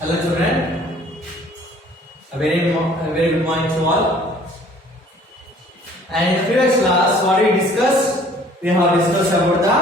Hello children, a very good morning to all. And in the previous class, what we discussed? We have discussed about the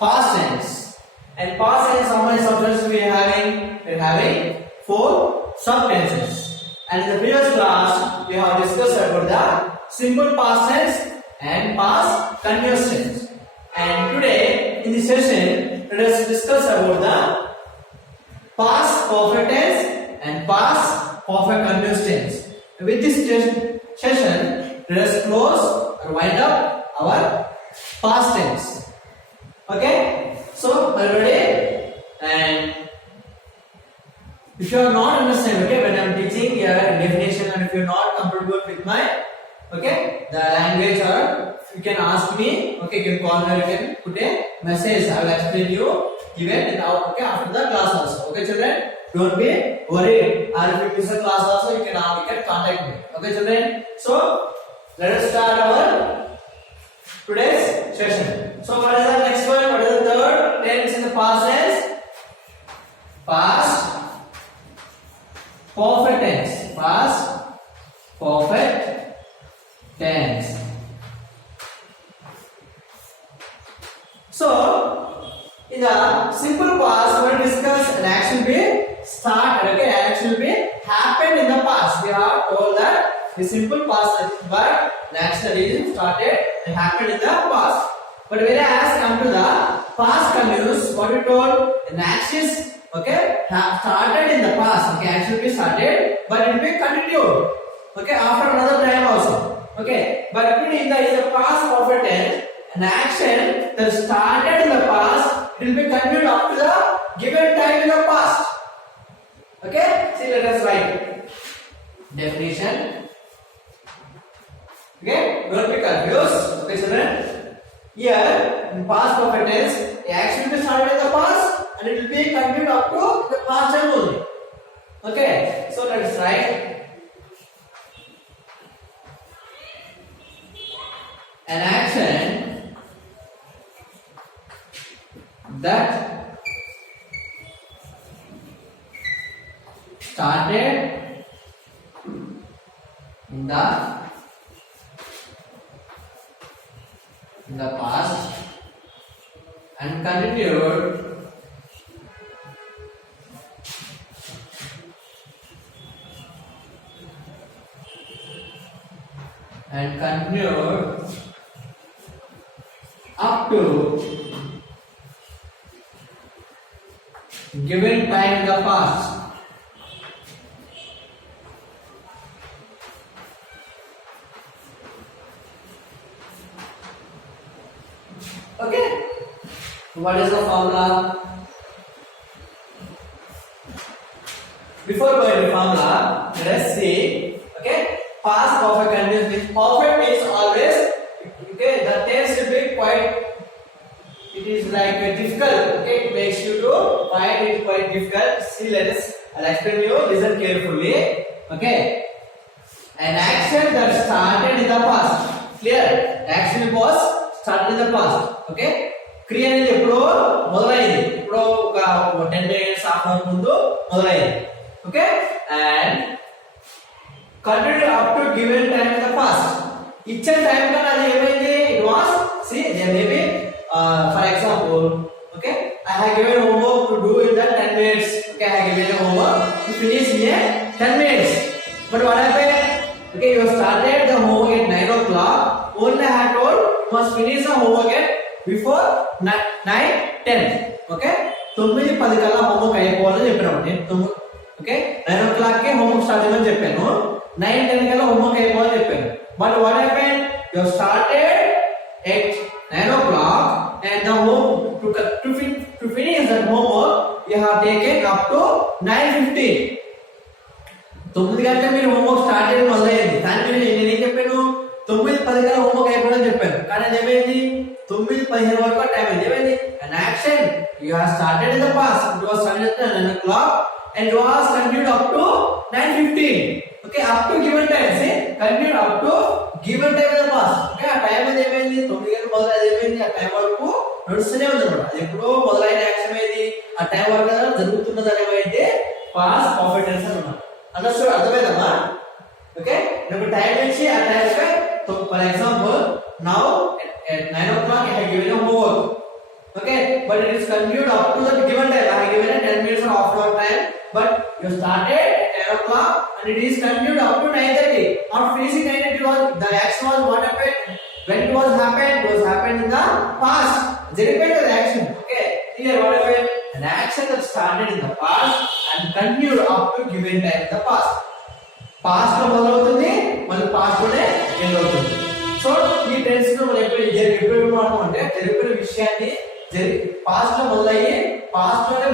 past tense. And past tense, how many subtenses we are having? We are having 4 subtenses. And in the previous class, we have discussed about the simple past tense and past continuous tense. And today, in this session, let us discuss about the past perfect tense and past perfect continuous tense. With this session, let us close or wind up our past tense. Okay? So, are you ready? And if you are not understanding, okay, when I am teaching your definition, and if you are not comfortable with my, okay, the language, or you can ask me, okay, you can call me, or you can put a message. I will explain you even in our, okay, after the class also. Okay, children, don't be worried. Or if you miss a class also, you can contact me. Okay, children. So let us start our today's session. So what is the next one? What is the third tense in the past tense? Past perfect tense. Past perfect tense. So, in the simple past, we will discuss an action be started. Okay, action be happened in the past. We have told that the simple past, but the action is started and happened in the past. But whereas come to the past continuous, what we told, an action is, okay, have started in the past. Okay, action be started, but it will be continued. Okay, after another time also. Okay, but in the past perfect tense, an action that started in the past will be continued up to the given time in the past. Okay, see, let us write definition. Okay, don't be confused. Okay, children. Here, in past perfect tense, the action will be started in the past and it will be continued up to the past time only. Okay, so let us write an action that started in the past and continued up to given time in the past. Okay, what is the formula? Before going to formula, let us see. Okay, past perfect continuous means perfect means always. Okay, the tense will be quite. It is like difficult. Okay, it makes you to find it quite difficult. See, I'll explain you. Listen carefully. Okay, an action that started in the past. Clear? Action was started in the past. Okay, క్రియ అనేది ఎప్పుడో మొదలైంది. ఎప్పుడో ఒక 10 minutes half hour ముందు మొదలైంది. Okay, and continue up to given time in the past. ఇచ్చిన time కన్నా అది ఏమైంది? It was see there may be for example, okay, I have given homework to do in that 10 minutes. Okay, I have given homework to finish in 10 minutes. But what happened? Okay, you started the homework at 9 o'clock. Only I had told you must finish the homework at before 9:10. Okay, 9:10 కల్లా homework అయిపోవాలని చెప్పాను నేను. Okay, 9 o'clock కే homework start చేయమని చెప్పాను. 9:10 కల్లా homework అయిపోవాలని చెప్పాను. But what happened? You started at 9 o'clock and the home to finish that homework you have taken up to 9:15. 9 గంటలకు మీరు హోంవర్క్ స్టార్ట్ చేయడం మొదలైంది. కానీ నేను ఏం చెప్పాను? 9:10 కల్లా హోంవర్క్ అయిపోవాలని చెప్పాను. కానీ అది ఏమైంది? 9:15 వరకు టైం అయింది. ఏమైంది? An action you have started in the past. It was started at 9 o'clock and it was continued up to 9:15. Okay, up to given time. See, continued up to given time in the past. Okay, ఆ time అనేది ఏమైంది? 9 గంటలకు మొదలైంది. ఏమైంది? ఆ time వరకు నడుస్తూనే ఉంది అన్నమాట. అది ఎప్పుడో మొదలైన యాక్షన్ ఏది? ఆ టైం వరకు జరుగుతున్నది ఏమైంది? పాస్ట్ పర్ఫెక్ట్ టెన్స్ అని ఉన్నాం. అండర్స్టూడ్? అర్థమైందమ్మా? ఓకే, ఇప్పుడు టైం ఇచ్చి ఆ time for example now at 9 o'clock I have given a homework. Okay, but it is continued up to the given time. I have given a 10 minutes of after time, but you started at 10 o'clock and it is continued up to 9:30. After finishing 9:30, it was the action was what happened when it was happened in the past. They repeat the action. Okay, here what happened? An action that started in the past and continued up to given time in the past. Past లో మొదలవుతుంది, మళ్ళీ past లోనే end అవుతుంది. So ఈ tense ను మనం ఎప్పుడు అంటే జరిగిన విషయాన్ని పాస్ట్ లో మొదలయ్యి పాస్ట్ లోనే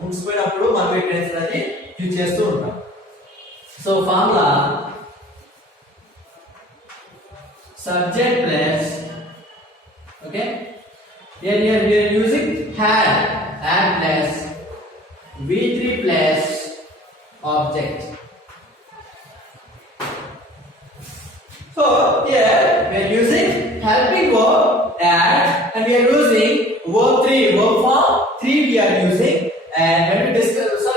ముగిసిపోయినప్పుడు మనం ఈ టెన్స్ అనేది యూజ్ చేస్తూ ఉంటాం. So formula subject plus okay here we are using had plus v3 plus object. So here we are using helping verb add and we are using verb 3 verb form 3 we are using. And when we discuss, sir,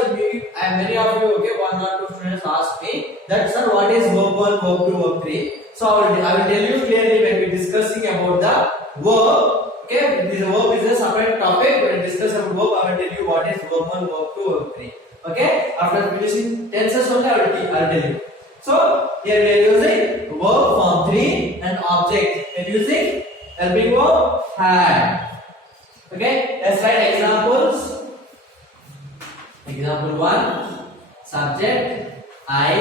many of you, okay, one or two students ask me that, sir, what is verb 1, verb 2, verb 3? So I will tell you clearly when we discussing about the verb. Okay, this verb is a separate topic. When we discuss about verb, I will tell you what is verb 1, verb 2, verb 3. Okay, after finishing tenses only I will tell you. So here we are using verb form 3 and object. We are using helping verb had. Okay, let's write examples. Example 1, subject I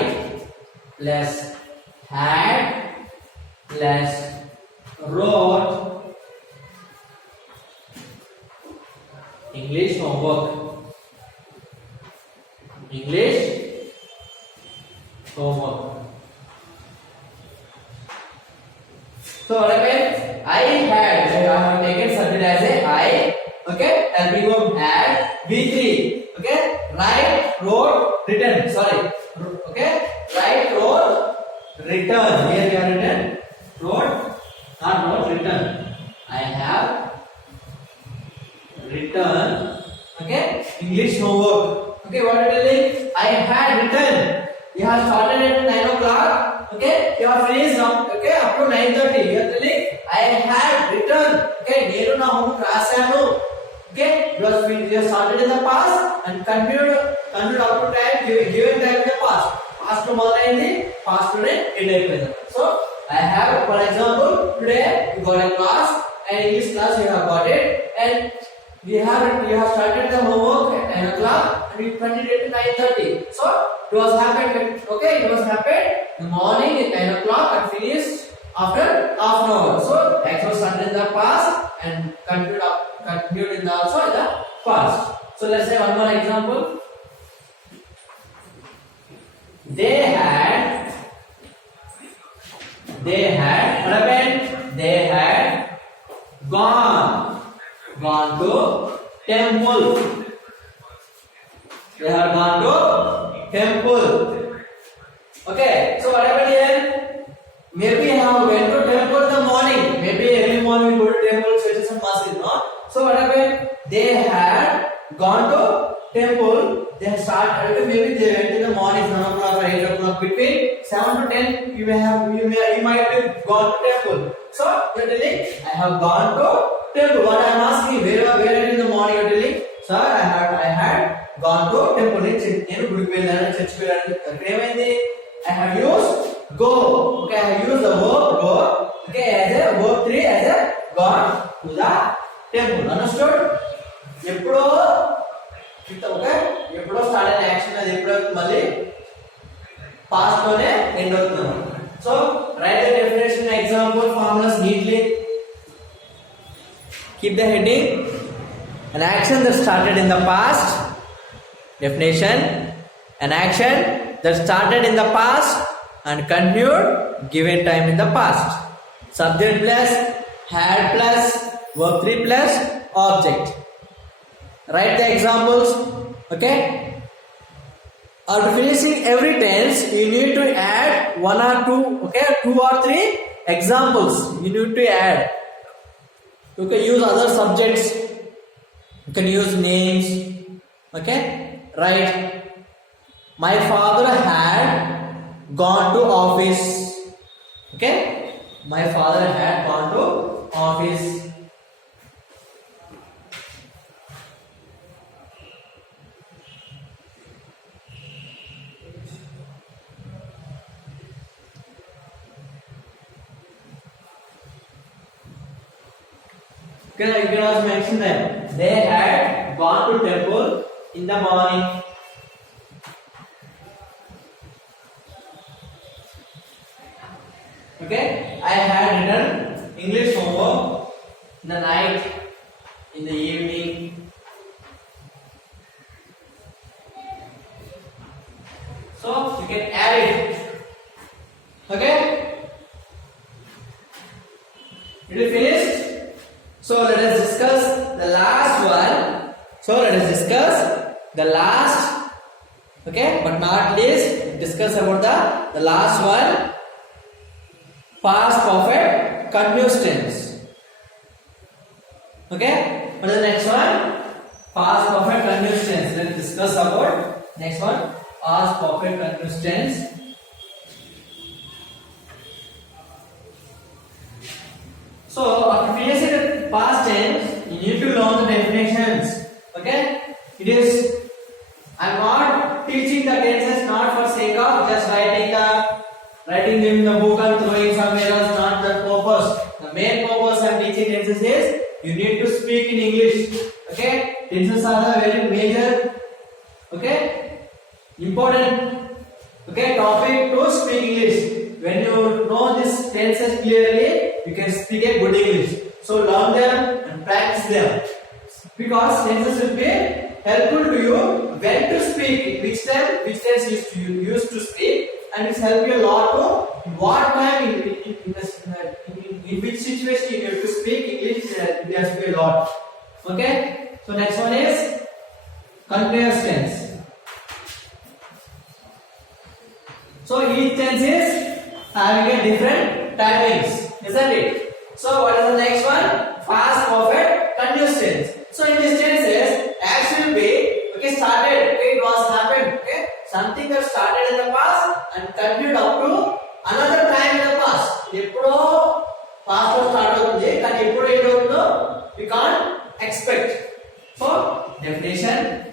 plus had plus wrote English homework. English homework. So what happened? I had, I have taken subject as a I. Okay, helping verb had V3. Okay, write, wrote, written. Sorry. Okay, write, wrote, written. Here we are written. Wrote, not wrote, written. I have written. Okay, English homework. Okay, what are you telling? I had written. You have started at 9 o'clock. Okay, you have finished up. Okay, up to 9:30. You are telling I had written. Okay, nenu na homework rasanu. Okay, you have started in the past and continued up to time given time in the past. Past lo modalaindi, past lo end ayipindi. So I have, for example, today you got a class and English class you have got it and you have started the homework at 9 o'clock and you continued at 9:30. So it was happened. Okay, it was happened in the morning at 9 o'clock and finished after half an hour. So X was started in the past and continued in the also in the past. So let's say one more example. They had what happened? They had gone to temple. They had gone to temple. Okay, so what happened here? Maybe I have went to temple in the morning. Maybe early morning we go to temple, churches and masjid, no? So what happened? They had gone to temple. They had started. Maybe they went in the morning, 7 o'clock or 8 o'clock. Between 7 to 10, you might have gone to temple. So you're telling, I have gone to temple. What I am asking, where are you in the morning? You're telling, sir, I had gone to temple. నేను గుడికి వెళ్ళాను, చర్చికి వెళ్ళాను. అక్కడ ఏమైంది? I have used go. Okay, I have used the verb go. Okay, as a verb 3 as a gone to the temple. Understood? ఎప్పుడో okay, ఎప్పుడో start అయిన యాక్షన్ అది ఎప్పుడో మళ్ళీ పాస్ట్ లోనే ఎండ్ అవుతుంది. So right the definition, example, formulas neatly. Keep the heading. An action that started in the past. Definition: an action that started in the past and continued given time in the past. Subject plus had plus verb 3 plus object. Write the examples. Okay. After finishing every tense, you need to add 1 or 2. Okay, 2 or 3 examples. You need to add. You can use other subjects. You can use names. Okay. write my father had gone to office. Okay, my father had gone to office. You can also mention them. They had gone to temple in the morning. Okay, I had written English homework in the night, in the evening. So you can add it. Okay, did you finish? So let us discuss the last one. Okay, but not least, discuss about the last one. Past perfect continuous tense. Okay, what is the next one? Past perfect continuous tense. Let's discuss about next one. Past perfect continuous tense. So after finishing the past tense, you need to learn the definitions. Okay, it is. I am not teaching the tenses not for sake of just writing them in the book and throwing somewhere else. Not that purpose. The main purpose I am teaching tenses is you need to speak in English. Okay, tenses are the very major, okay, important, okay, topic to speak English. When you know these tenses clearly, you can speak a good English. So learn them and practice them, because tenses will be helpful to you when to speak, which tense you use to speak, and it help you a lot to what time in which situation you have to speak English. It has to be a lot. Okay. So next one is continuous tense. So each tense is having a different timings, isn't it? So what is the next one? Past perfect continuous tense. So in these tenses, action will be okay, started, okay, it was happened, okay, something that started in the past and continued up to another time in the past. Eppudo past lo start avutundi kani eppudo end avutundo we can't expect. So definition: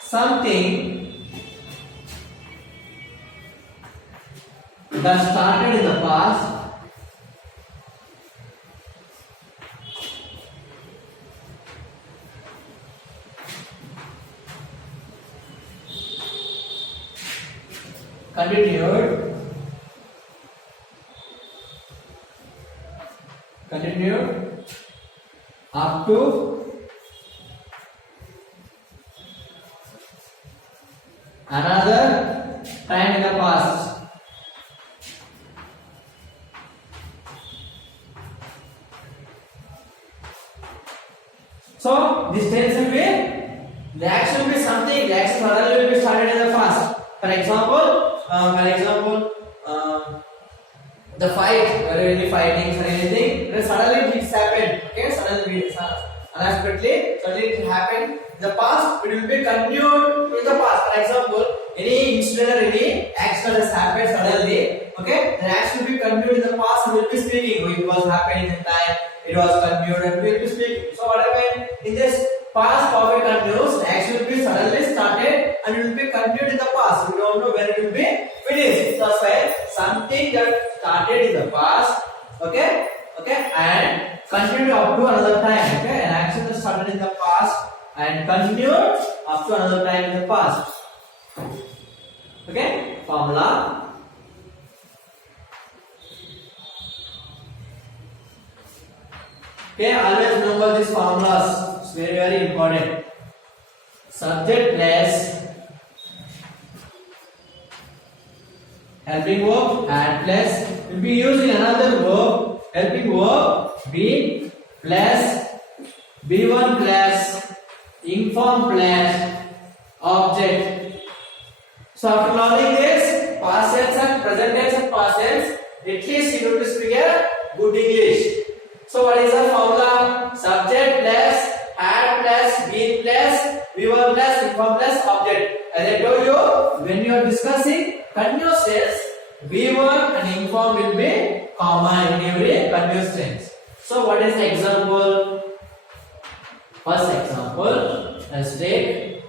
something that started in the past continued up to another time in the past. So this tense will be, the action will be something, the action suddenly will be started in the past. For example, the fight, really fighting or anything, then suddenly things happen. Okay, suddenly it happened in the past. It will be continued in the past. For example, any incident or any action has happened suddenly. Okay, the action will be continued in the past. We will be speaking. It was happening in time. It was continued, and we will be speaking. So what happened in this past perfect continuous? The action will be suddenly started and it will be continued in the past. We don't know when it will be finished. That's why something that started in the past, okay, and continued up to another time. Okay, an action that started in the past and continued up to another time in the past. Okay, formula. Okay, always remember these formulas. It's very, very important. Subject plus helping verb had plus will be used in another verb. Helping verb be plus B1 plus inform plus object. So after learning this past tense and present tense and past tense, at least you need to speak a good English. So what is the formula? Subject plus had plus been plus V1 plus inform plus object. As I told you, when you are discussing continuous tense, V1 and inform will be common in every continuous tense. So what is the example? First example, let's take.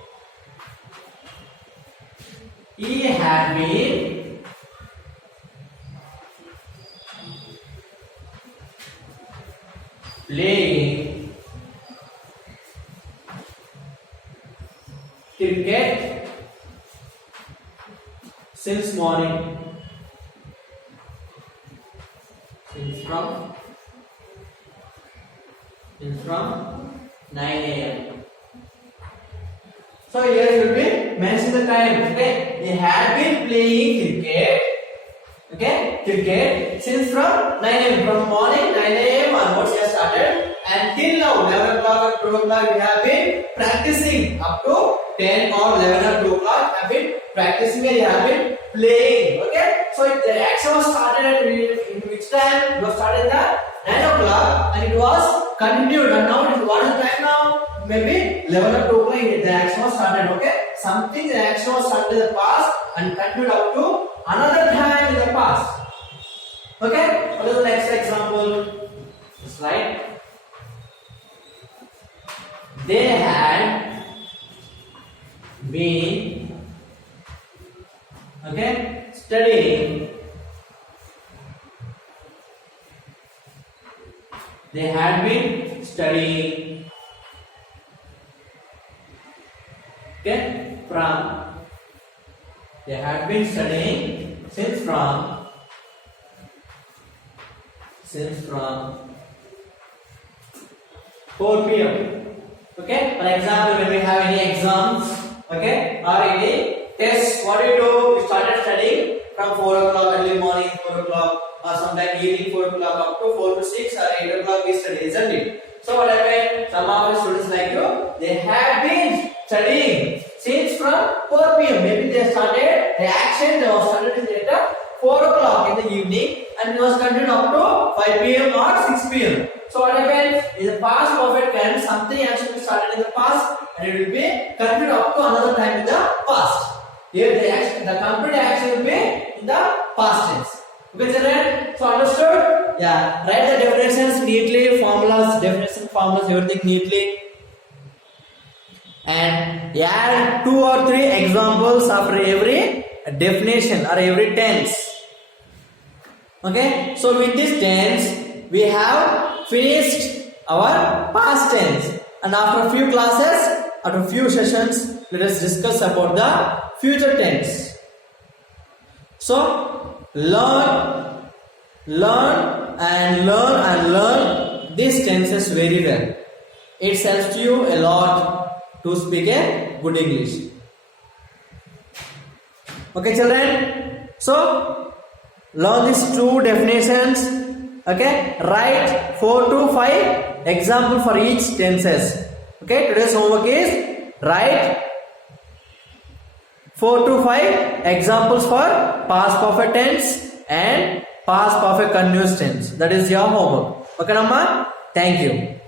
He had been playing cricket since morning. Since from 9 a.m. So here you will be mention the time. Okay, they had been playing cricket. Okay, cricket since from 9 a.m. from morning 9 a.m. onwards they have started until now 11 o'clock or 2 o'clock we have been practicing up to 10 or 11 or 2 o'clock have been practicing and they have been playing. Okay, so the action was started at which time? It was started at 9 o'clock and it was continued, and now it is what is the time now? Maybe 11 or 2 o'clock the action was started. Okay, something the action was started in the past and continued up to another time in the past. Okay, what is the next example? Slide. They had been studying. They had been studying. From. They had been studying since from 4 p.m. Okay, for example, when we have any exams, okay, or any tests, what do? We started studying from 4 o'clock early morning, 4 o'clock, or sometime evening 4 o'clock up to 4 to 6 or 8 o'clock we study, isn't it? So what happened? Some of the students like you, they have been studying since from 4 p.m. Maybe they started the action, they was started at 4 o'clock in the evening and it was continued up to 5 p.m. or 6 p.m. So what happens is the past perfect tense, something actually started in the past and it will be continued up to another time in the past. Here the complete action will be in the past tense. Okay, children? So understood? Yeah. Write the definitions neatly, formulas, definition, formulas, everything neatly. And add 2 or 3 examples after every definition or every tense. Okay, so with this tense we have finished our past tense, and after a few classes, after a few sessions, let us discuss about the future tense. So learn these tenses very well. It helps you a lot to speak a good English. Okay, children? So learn these 2 definitions. Okay, write 4 to 5 example for each tenses. Okay, today's homework is write 4 to 5 examples for past perfect tense and past perfect continuous tense. That is your homework. Okay, Namma? Thank you.